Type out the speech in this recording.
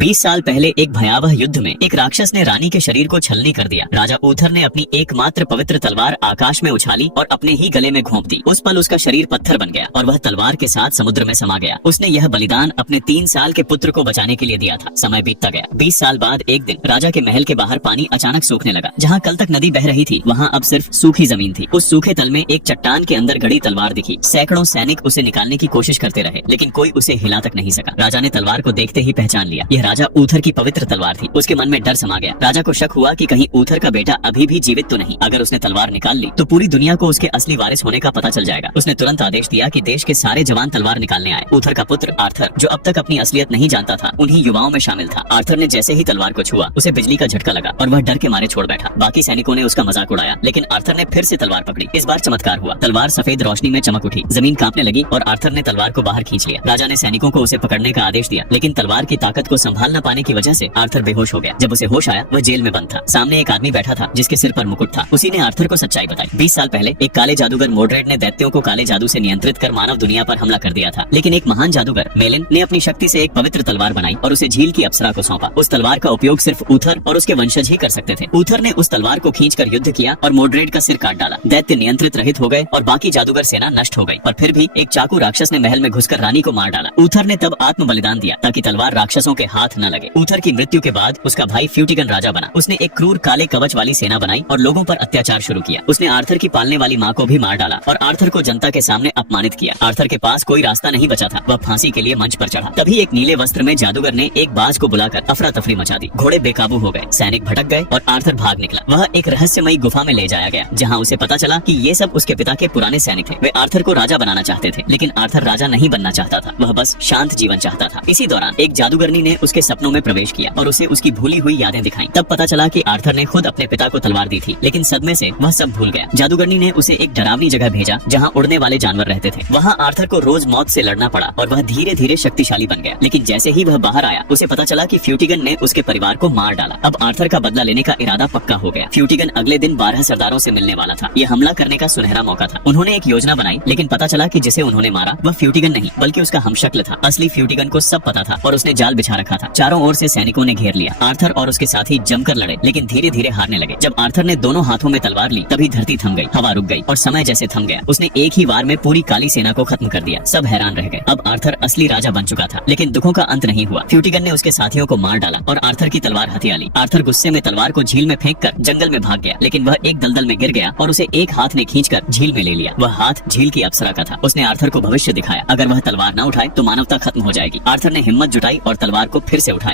20 साल पहले एक भयावह युद्ध में एक राक्षस ने रानी के शरीर को छलनी कर दिया। राजा ऊथर ने अपनी एकमात्र पवित्र तलवार आकाश में उछाली और अपने ही गले में घोंप दी। उस पल उसका शरीर पत्थर बन गया और वह तलवार के साथ समुद्र में समा गया। उसने यह बलिदान अपने 3 साल के पुत्र को बचाने के लिए दिया था। समय बीतता गया। 20 साल बाद एक दिन राजा के महल के बाहर पानी अचानक सूखने लगा। जहाँ कल तक नदी बह रही थी वहाँ अब सिर्फ सूखी जमीन थी। उस सूखे तल में एक चट्टान के अंदर गड़ी तलवार दिखी। सैकड़ों सैनिक उसे निकालने की कोशिश करते रहे लेकिन कोई उसे हिला तक नहीं सका। राजा ने तलवार को देखते ही पहचान लिया। यह राजा ऊथर की पवित्र तलवार थी। उसके मन में डर समा गया। राजा को शक हुआ कि कहीं ऊथर का बेटा अभी भी जीवित तो नहीं। अगर उसने तलवार निकाल ली तो पूरी दुनिया को उसके असली वारिस होने का पता चल जाएगा। उसने तुरंत आदेश दिया कि देश के सारे जवान तलवार निकालने आए। ऊथर का पुत्र आर्थर, जो अब तक अपनी असलियत नहीं जानता था, उन्हीं युवाओं में शामिल था। आर्थर ने जैसे ही तलवार को छुआ उसे बिजली का झटका लगा और वह डर के मारे छोड़ बैठा। बाकी सैनिकों ने उसका मजाक उड़ाया लेकिन आर्थर ने फिर से तलवार पकड़ी। इस बार चमत्कार हुआ। तलवार सफेद रोशनी में चमक उठी, जमीन कांपने लगी और आर्थर ने तलवार को बाहर खींच लिया। राजा ने सैनिकों को उसे पकड़ने का आदेश दिया लेकिन तलवार की ताकत को संभाल न पाने की वजह से आर्थर बेहोश हो गया। जब उसे होश आया वह जेल में बंद था। सामने एक आदमी बैठा था जिसके सिर पर मुकुट था। उसी ने आर्थर को सच्चाई बताई। 20 साल पहले एक काले जादूगर मोड्रेड ने दैत्यों को काले जादू से नियंत्रित कर मानव दुनिया पर हमला कर दिया था। लेकिन एक महान जादूगर मेलिन ने अपनी शक्ति से एक पवित्र तलवार बनाई और उसे झील की अप्सरा को सौंपा। उस तलवार का उपयोग सिर्फ ऊथर और उसके वंशज ही कर सकते थे। ऊथर ने उस तलवार को खींचकर युद्ध किया और मोड्रेड का सिर काट डाला। दैत्य नियंत्रित रहित हो गए और बाकी जादूगर सेना नष्ट हो गई। और फिर भी एक चाकू राक्षस ने महल में घुसकर रानी को मार डाला। ऊथर ने तब आत्म बलिदान दिया ताकि तलवार राक्षसों के हाथ न लगे। ऊथर की मृत्यु के बाद उसका भाई फ्यूटिगन राजा बना। उसने एक क्रूर काले कवच वाली सेना बनाई और लोगों पर अत्याचार शुरू किया। उसने आर्थर की पालने वाली माँ को भी मार डाला और आर्थर को जनता के सामने अपमानित किया। आर्थर के पास कोई रास्ता नहीं बचा था। वह फांसी के लिए मंच पर चढ़ा। तभी एक नीले वस्त्र में जादूगर ने एक बाज को बुलाकर अफरा तफरी मचा दी। घोड़े बेकाबू हो गए, सैनिक भटक गए और आर्थर भाग निकला। वह एक रहस्यमयी गुफा में ले जाया गया जहाँ उसे पता चला कि ये सब उसके पिता के पुराने सैनिक थे। वे आर्थर को राजा बनाना चाहते थे लेकिन आर्थर राजा नहीं बनना चाहता था। वह बस शांत जीवन चाहता था। इसी दौरान एक जादूगरनी ने उसके सपनों में प्रवेश किया और उसे उसकी भूली हुई यादें दिखाई। तब पता चला कि आर्थर ने खुद अपने पिता को तलवार दी थी लेकिन सदमे से वह सब भूल गया। जादूगरनी ने उसे एक डरावनी जगह भेजा जहाँ उड़ने वाले जानवर रहते थे। वहाँ आर्थर को रोज मौत से लड़ना पड़ा और वह धीरे धीरे शक्तिशाली बन गया। लेकिन जैसे ही वह बाहर आया उसे पता चला कि फ्यूटिगन ने उसके परिवार को मार डाला। अब आर्थर का बदला लेने का इरादा पक्का हो गया। फ्यूटिगन अगले दिन 12 सरदारों से मिलने वाला था। यह हमला करने का सुनहरा मौका था। उन्होंने एक योजना बनाई लेकिन पता चला कि जिसे उन्होंने मारा वह फ्यूटिगन नहीं बल्कि उसका हमशक्ल था। असली फ्यूटिगन को सब पता था और उसने जाल बिछा रखा था। चारों ओर से सैनिकों ने घेर लिया। आर्थर और उसके साथी जमकर लड़े लेकिन धीरे धीरे हारने लगे। जब आर्थर ने दोनों हाथों में तलवार ली तभी धरती थम गई, हवा रुक गई और समय जैसे थम गया। उसने एक ही वार में पूरी काली सेना को खत्म कर दिया। सब हैरान रह गए। अब आर्थर असली राजा बन चुका था। लेकिन दुखों का अंत नहीं हुआ। फ्यूटिगन ने उसके साथियों को मार डाला और आर्थर की तलवार हथिया ली। आर्थर गुस्से में तलवार को झील में फेंककर जंगल में भाग गया लेकिन वह एक दलदल में गिर गया और उसे एक हाथ ने खींचकर झील में ले लिया। वह हाथ झील की अप्सरा का था। उसने आर्थर को भविष्य दिखाया, अगर वह तलवार न उठाए तो मानवता खत्म हो जाएगी। आर्थर ने हिम्मत जुटाई और तलवार को फिर से उठाया।